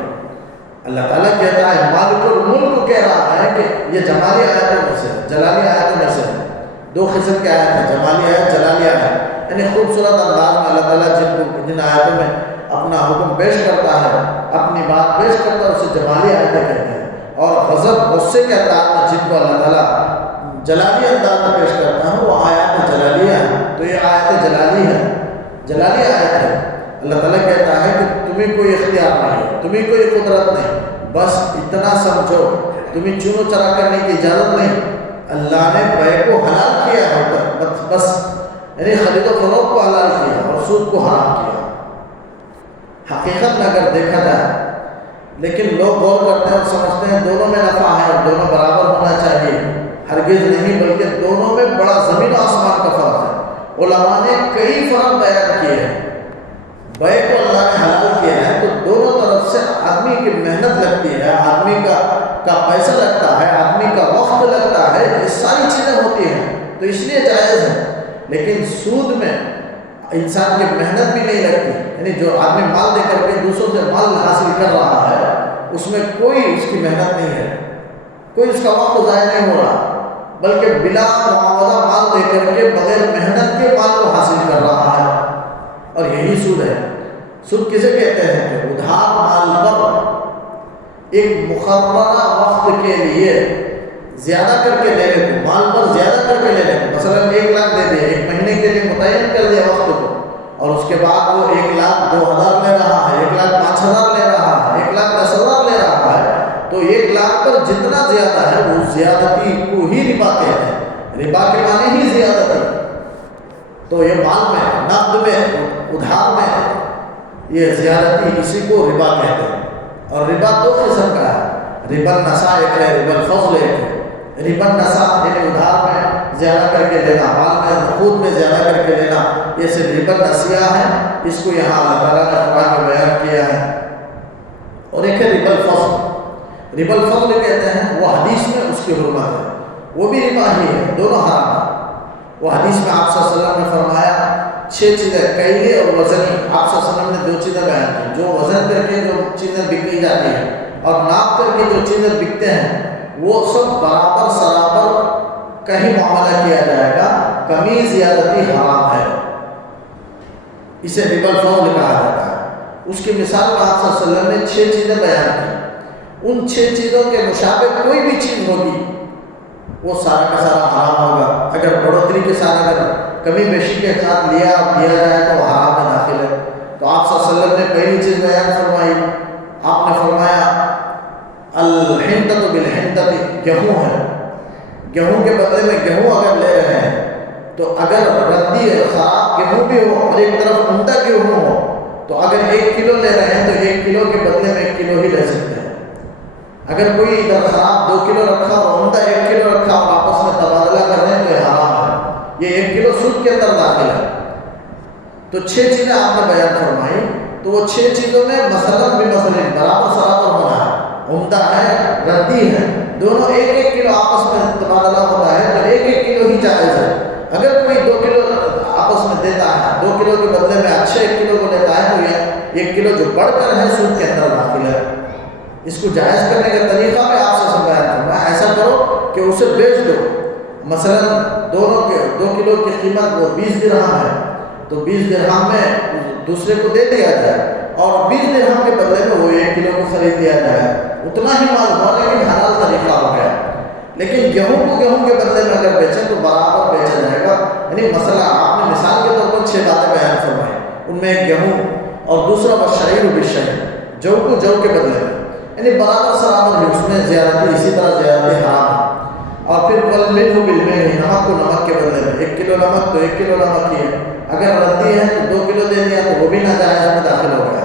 اللہ تعالیٰ کہتا ہے، مالک الملک کہہ رہا ہے کہ یہ جمالی آیتوں میں سے، جلالی آیتوں میں سے، دو قسم کے آیت ہیں، جمالی آیت، جلالی آیت، یعنی خوبصورت انداز میں اللہ تعالیٰ جن آیتوں میں اپنا حکم پیش کرتا ہے، اپنی بات پیش کرتا ہے، اسے جمالی آیتیں کہتے ہیں، اور غضب غصے کے انداز میں جن کو اللہ تعالیٰ جلالی انداز میں پیش کرتا ہے وہ آیات جلالیہ ہیں، تو یہ آیت جلالی ہے، جلالی آیت ہے۔ اللہ تعالیٰ کہتا ہے کہ تمہیں کوئی اختیار نہیں ہے، تمہیں کوئی قدرت نہیں، بس اتنا سمجھو، تمہیں چونو چرا کرنے کی اجازت نہیں، اللہ نے بیع کو حلال کیا ہے، بس یعنی خرید و فروخت کو حلال کیا اور سود کو حرام کیا۔ حقیقت میں اگر دیکھا جائے، لیکن لوگ غور کرتے ہیں اور سمجھتے ہیں دونوں میں نفع ہے اور دونوں برابر ہونا چاہیے، ہرگز نہیں، بلکہ دونوں میں بڑا زمین و آسمان کا فرق ہے۔ علماء نے کئی فرق بیان کیے ہیں۔ بیع کو اللہ نے حلال کیا ہے تو دونوں طرف سے آدمی کی محنت لگتی ہے، آدمی کا پیسہ لگتا ہے، آدمی کا وقت لگتا ہے، یہ ساری چیزیں ہوتی ہیں تو اس لیے جائز ہے۔ لیکن سود میں انسان کی محنت بھی نہیں لگتی، یعنی جو آدمی مال دے کر کے دوسروں سے مال حاصل کر رہا ہے اس میں کوئی اس کی محنت نہیں ہے، کوئی اس کا وقت ضائع نہیں ہو رہا، بلکہ بلا معاوضہ مال دے کر کے بغیر محنت کے مال کو حاصل کر رہا ہے، اور یہی سود ہے۔ سود کسے کہتے ہیں کہ ادھار مال پر ایک مقررہ وقت کے لیے زیادہ کر کے لینے کو، مال پر زیادہ کر کے لینے کو، مثلا 1 لاکھ دے دیا، 1 مہینے کے لیے متعین کر دیا وقت کو، اور اس کے بعد وہ 1,02,000 لے رہا ہے، 1,05,000 لے رہا ہے، 1,10,000 لے رہا ہے، تو 1 لاکھ پر جتنا زیادہ ہے وہ زیادتی کو ہی ربا کہتے ہیں۔ ربا کے معنی ہی زیادتی، تو یہ مال میں، نقد میں، ادھار میں یہ زیادتی، اسی کو ربا کہتے ہیں۔ اور ربا 2 قسم کا ہے، ربا النسیٰ ایک ہے، ربا الفضل ایک ہے۔ ربا النسیٰ یعنی ادھار میں زیادہ کر کے لینا، مال میں خود میں زیادہ کر کے لینا، یہ صرف ربا النسیٰ ہے، اس کو یہاں اللہ تعالیٰ نے قرآن میں بیان کیا ہے۔ اور ایک ہے ربا الفضل، ربا الفضل کہتے ہیں، وہ حدیث میں اس کی حرمت ہے، وہ بھی ربا ہی ہے، دونوں حرام ہے۔ وہ حدیث میں آپ صلی اللہ علیہ وسلم نے فرمایا 6 چیزیں، کیلے اور وزنی، آپ صلی اللہ علیہ وسلم نے 2 چیزیں بیان کی، جو وزن کر کے جو چیزیں بکی جاتی ہیں اور ناپ کر کے جو چیزیں بکتے ہیں وہ سب برابر سرابر کا ہی معاملہ کیا جائے گا، کمی زیادتی حرام ہے، اسے ربا الفضل کہا جاتا ہے۔ اس کی مثال میں آپ صلی اللہ علیہ وسلم نے 6 چیزیں بیان کی، ان 6 چیزوں کے مشابہ کوئی بھی چیز ہوگی وہ سارا کا سارا حرام ہوگا۔ اگر بڑھوتری کے ساتھ، اگر کمی بیشی کے ساتھ دیا جائے تو حرام میں داخل ہے۔ تو آپ صلی اللہ علیہ وسلم نے پہلی چیز بیان فرمائی، آپ نے فرمایا الحنطۃ بالحنطۃ، گیہوں ہے، گیہوں کے بدلے میں گیہوں اگر لے رہے ہیں تو اگر ردی خراب گیہوں بھی ہو اور ایک طرف عمدہ گیہوں ہو تو اگر 1 کلو لے رہے ہیں تو 1 کلو کے بدلے میں 1 کلو ہی لے سکتے ہیں۔ اگر کوئی ادھر خراب 2 کلو رکھا اور عمدہ 1 کلو رکھا اور آپس میں تبادلہ کر رہے ہیں تو یہ حرام ہے، یہ 1 کلو سود کے اندر داخل ہے۔ تو 6 چیزیں آپ نے بیان فرمائی، تو وہ 6 چیزوں میں مثلاً بھی مثلاً برابر سرابر ہونا ہے، عمدہ ہے، ردی ہے، دونوں 1-1 کلو آپس میں تبادلہ ہوتا ہے تو 1-1 کلو ہی جائز ہے۔ اگر کوئی 2 کلو آپس میں دیتا ہے، 2 کلو کے بدلے میں اچھے 1 کلو کو لیتا ہے تو یہ 1 کلو جو بڑھ کر ہے سود کے اندر داخل ہے۔ اس کو جائز کرنے کا طریقہ میں آپ سے بیان کروں، ایسا کرو کہ اسے بیچ دو، مثلا دونوں کے 2 کلو کی قیمت وہ 20 درہم ہے تو 20 درہم میں دوسرے کو دے دیا جائے اور 20 درہم کے بدلے میں وہ 1 کلو کو خرید لیا جائے، اتنا ہی مال ہوا لیکن حلال طریقہ ہو گیا۔ لیکن گیہوں کو گیہوں کے بدلے میں اگر بیچیں تو برابر بیچا جائے گا، یعنی مثلا آپ نے مثال کے طور پر 6 باتیں بیان فرمائی، ان میں ایک گیہوں اور دوسرا بالشعیر بالشعیر، جو کو جو کے بدلے میں، یعنی برابر سرابر ہی، اس میں زیادتی، اسی طرح زیادتی حرام ہے۔ اور پھر والملح بالملح، نمک کو نمک کے بدلے میں، 1 کلو نمک تو 1 کلو نمک ہی ہے، اگر ردی ہے تو 2 کلو دے دیا تو وہ بھی ناجائز میں داخل ہو گیا۔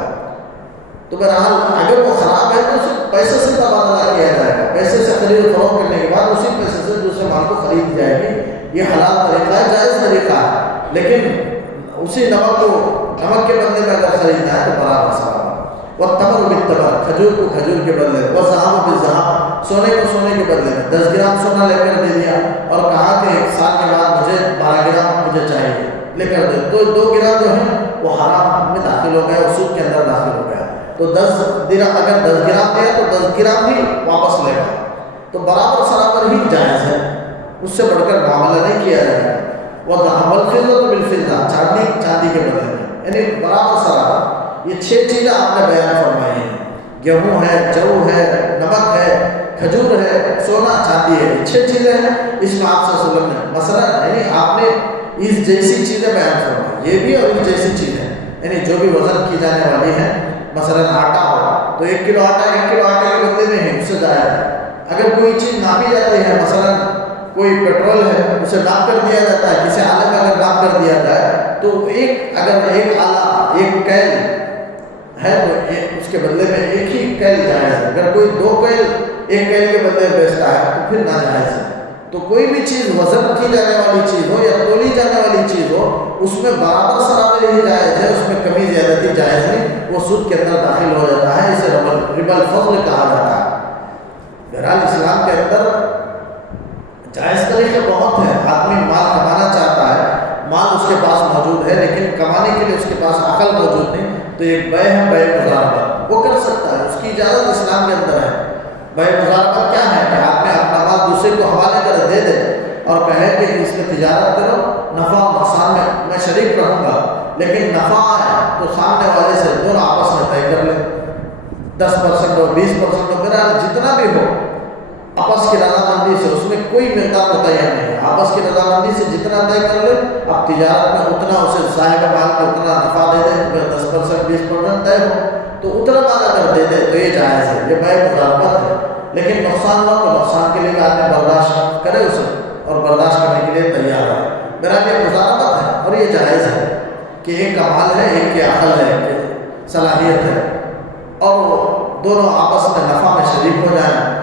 تو بہرحال اگر وہ خراب ہے تو اسے پیسے سے تبادلہ کیا جائے گا، پیسے سے خرید و فروخت کرنے کے بعد اسی پیسے سے دوسرے مال کو خرید جائے گی، یہ حلال طریقہ ہے، جائز طریقہ ہے۔ لیکن اسی نمک کو نمک کے بدلے میں اگر خریدنا ہے تو برابر سرابر۔ والتمر بالتمر، کھجور کو کھجور کے بدلے میں، والذهب بالذهب، سونے کو سونے کے بدلے میں، 10 گرام سونا لے کر دے دیا اور کہا کہ 1 سال کے بعد مجھے 12 گرام مجھے چاہیے، لے کر دے، تو 2 گرام جو ہے وہ حرام میں داخل ہو گیا، سود کے اندر داخل ہو گیا۔ تو 10 درہم، اگر 10 گرام دیا تو 10 گرام ہی واپس لے گا، تو برابر سرابر ہی جائز ہے، اس سے بڑھ کر معاملہ نہیں کیا جائے گا۔ والذهب والفضة بالفضة، چاندی چاندی کے بدلے میں، یعنی برابر سرابر۔ یہ 6 چیزیں آپ نے بیان فرمائی ہیں، گیہوں ہے، جو ہے، نمک ہے، کھجور ہے، سونا چاندی ہے، یہ 6 چیزیں ہیں۔ اس میں آپ صلی اللہ علیہ وسلم نے مثلا یعنی آپ نے اس جیسی چیزیں بیان فرمائی، یہ بھی اور اس جیسی چیزیں، یعنی جو بھی وزن کی جانے والی ہیں، مثلا آٹا ہو تو 1 کلو آٹا 1 کلو آٹے کے بدلے میں ہے، اس سے ضائع ہے۔ اگر کوئی چیز ناپی جاتی ہے، مثلا کوئی پیٹرول ہے، اسے ناپ کر دیا جاتا ہے، کسی آلے میں اگر ناپ کر دیا جائے تو اگر ایک آلہ، ایک کیل ہے تو اس کے بدلے میں 1 ہی کیل جائز ہے۔ اگر کوئی 2 کیل 1 کیل کے بدلے بیچتا ہے تو پھر ناجائز ہے، تو کوئی بھی چیز وزن کی جانے والی چیز ہو یا تولی جانے والی چیز ہو، اس میں برابر سرابر ہی جائز ہے، اس میں کمی زیادتی جائز نہیں، وہ سود کے اندر داخل ہو جاتا ہے، اسے ربا الفضل کہا جاتا ہے۔ بہرحال اسلام کے اندر جائز طریقے بہت ہیں۔ آدمی مال کمانا چاہتا ہے، مال اس کے پاس موجود ہے لیکن کمانے کے لیے اس کے پاس عقل موجود نہیں، تو ایک بے ہے، بے مضاربت، وہ کر سکتا ہے، اس کی اجازت اسلام کے اندر ہے۔ بے مضاربت کیا ہے کہ آدمی اپنا مال دوسرے کو حوالے کر دے دے اور کہے کہ اس میں تجارت کرو، نفع و نقصان میں شریک رہوں گا، لیکن نفع ہے تو سامنے والے سے دونوں آپس میں طے کر لیں، 10% ہو 20% ہو، میرا جتنا بھی ہو، آپس کی رضامندی سے، اس میں کوئی مقدار متعین نہیں ہے، آپس کی رضامندی سے جتنا طے کر لے، اب تجارت میں اتنا اسے صاحب مال کو اتنا نفع دے دے، اگر 10% 20% طے ہو تو اتنا مال اگر دے دے تو یہ جائز ہے، یہ بے مضاربت ہے۔ لیکن نقصان ہو تو نقصان کے لیے آدمی برداشت کرے اسے اور برداشت کرنے کے لیے تیار ہے، میرا یہ مضاربت ہے اور یہ جائز ہے کہ ایک کا مال ہے، ایک کی عقل ہے، ایک کی صلاحیت ہے، اور دونوں آپس میں نفع میں شریک ہو جائیں۔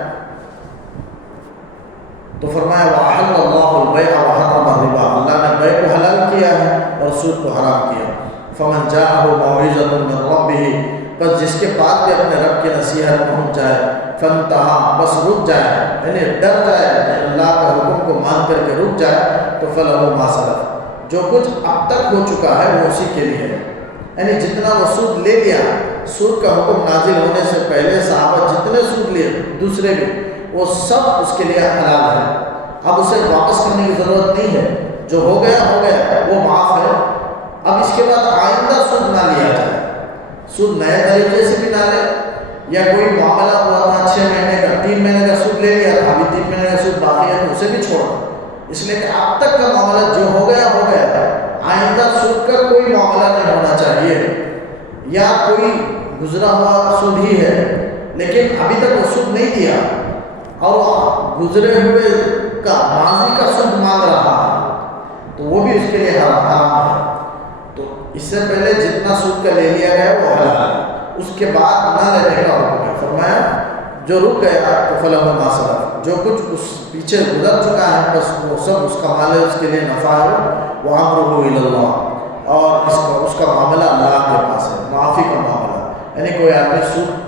تو فرمایا وَأَحَلَّ اللَّهُ الْبَيْعَ وَحَرَّمَ الرِّبَا، اللہ نے بیع کو حلال کیا ہے اور سود کو حرام کیا۔ فَمَنْ جَاءَهُ مَوْعِظَةٌ مِّن رَّبِّهِ، بس جس کے پاس بھی اپنے رب کی نصیحت پہنچ جائے، فَانْتَهَا، بس رک جائے، یعنی ڈر جائے، اللہ کا حکم کو مان کر کے رک جائے، تو فَلَهُ مَا سَلَفَ، جو کچھ اب تک ہو چکا ہے وہ اسی کے لیے ہے، یعنی جتنا وہ سود لے لیا، سود کا حکم نازل ہونے سے پہلے صحابہ جتنے سود لیے دوسرے بھی، وہ سب اس کے لیے حلال ہے، اب اسے واپس کرنے کی ضرورت نہیں ہے، جو ہو گیا وہ معاف ہے۔ اب اس کے بعد آئندہ سود نہ لیا جائے، سود نئے طریقے سے بھی نہ لے، یا کوئی معاملہ ہوا تھا 6 مہینے کا، 3 مہینے کا سود لے لیا تھا، ابھی 3 مہینے کا سود باقی ہے تو اسے بھی چھوڑا، اس لیے کہ اب تک کا معاملہ جو ہو گیا آئندہ سود کا کوئی معاملہ نہیں ہونا چاہیے، یا کوئی گزرا ہوا سود ہی ہے لیکن ابھی تک وہ سود نہیں دیا اور گزرے ہوئے کا ماضی کا سود مانگ رہا ہے تو وہ بھی اس کے لیے حرام ہے۔ تو اس سے پہلے جتنا سود کا لے لیا گیا وہ حلال ہے، اس کے بعد نہ لینے کا حکم ہے۔ فرمایا جو رک گیا تو فَلَهُ مَا سَلَفَ، جو کچھ اس پیچھے گزر چکا ہے بس وہ سب اس کا مال ہے، اس کے لیے نفع ہے، وَأَمْرُهُ إِلَى اللَّهِ، اور اس کا معاملہ اللہ کے پاس ہے، معافی کا معاملہ، یعنی کوئی آدمی سود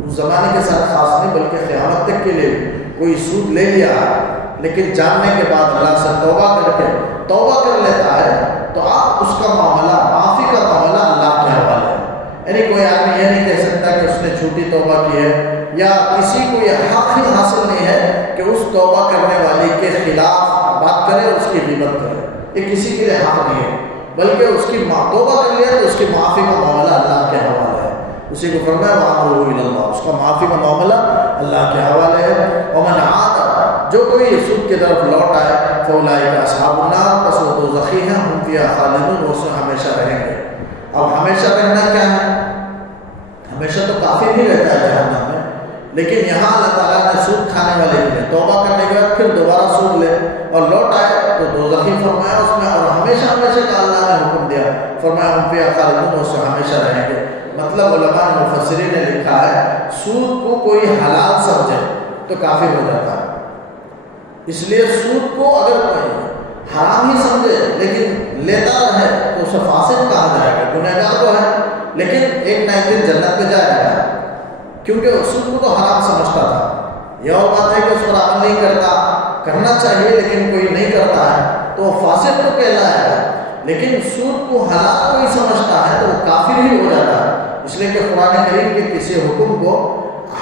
اس زمانے کے ساتھ خاص نہیں بلکہ قیامت تک کے لیے کوئی سود لے لیا لیکن جاننے کے بعد اللہ سے توبہ کر لیتا ہے تو آپ اس کا معاملہ، معافی کا معاملہ اللہ کے حوالے ہے، یعنی کوئی آدمی یہ نہیں کہہ سکتا کہ اس نے جھوٹی توبہ کی ہے، یا کسی کو یہ حق ہی حاصل نہیں ہے کہ اس توبہ کرنے والے کے خلاف بات کرے، اس کی غیبت کرے، یہ کسی کے لیے حق نہیں ہے، بلکہ اس کی توبہ کر لیا تو اس کی معافی کا معاملہ اللہ کے حوالے ہے۔ اسی کو فرمایا وَأَمْرُهُ إِلَى اللَّهِ، اس کا معافی کا معاملہ اللہ کے حوالے ہے۔ وَمَنْ عَادَ، جو کوئی سود کی طرف لوٹ آئے، فَأُولَٰئِكَ أَصْحَابُ النَّارِ، پس وہ دوزخی ہیں، ہم فیہا خالدون، وہ اس میں ہمیشہ رہیں گے۔ اب ہمیشہ رہنا کیا ہے؟ ہمیشہ تو کافر ہی رہتا ہے جہنم میں، لیکن یہاں اللہ تعالیٰ نے سود کھانے والے کے لیے توبہ کرنے کے بعد پھر دوبارہ سود لے اور لوٹ آئے تو دوزخی فرمایا اس میں، اور ہمیشہ کا اللہ نے حکم دیا، فرمایا ہم فیہا خالدون، اس میں ہمیشہ رہیں گے۔ مطلب علماء مفسرین نے لکھا ہے سود کو کوئی حلال سمجھے تو کافر ہو جاتا ہے، اس لیے سود کو اگر کوئی حرام ہی سمجھے لیکن لیتا رہے تو اسے فاسق کہا جائے گا، گنہگار تو ہے لیکن ایک نہ ایک دن جنت میں جائے گا، کیونکہ سود کو تو حرام سمجھتا تھا۔ یہ اور بات ہے کہ اس پر عمل نہیں کرتا، کرنا چاہیے لیکن کوئی نہیں کرتا ہے تو وہ فاسق تو کہلائے گا، لیکن سود کو حلال کوئی سمجھتا ہے تو وہ کافر ہی ہو جاتا ہے، اس لیے کہ قرآن کریم کے کسی حکم کو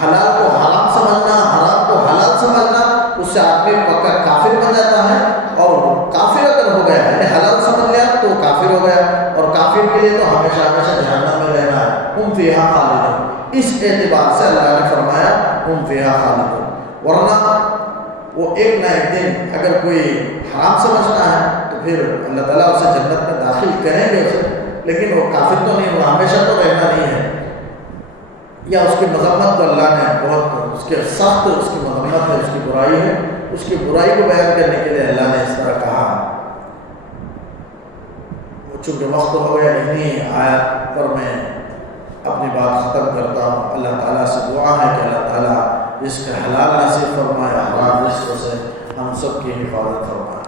حلال کو حرام سمجھنا، حرام کو حلال سمجھنا، اس سے آدمی پکا کافر بن جاتا ہے، اور کافر اگر ہو گیا یعنی حلال سمجھ لیا تو کافر ہو گیا، اور کافر کے لیے تو ہمیشہ جہنم میں رہنا ہے، ہم فیہا خالدون۔ اس اعتبار سے اللہ نے فرمایا ہم فیہا خالدون، ورنہ وہ ایک نہ ایک دن اگر کوئی حرام سمجھنا ہے تو پھر اللہ تعالیٰ اسے جنت میں داخل کریں گے اسے، لیکن وہ کافر تو نہیں، وہ ہمیشہ تو رہنا نہیں ہے، یا اس کی مذمت کو اللہ نے بہت اس کے سخت اس کی مذمت ہے، اس کی برائی ہے، اس کی برائی کو بیان کرنے کے لیے اللہ نے اس طرح کہا۔ چونکہ وقت ہو گیا، انہیں آیات پر میں اپنی بات ختم کرتا ہوں۔ اللہ تعالیٰ سے دعا ہے کہ اللہ تعالیٰ اس کا حلال نصیب فرمائے، حرام رزق سے ہم سب کی حفاظت فرمائے۔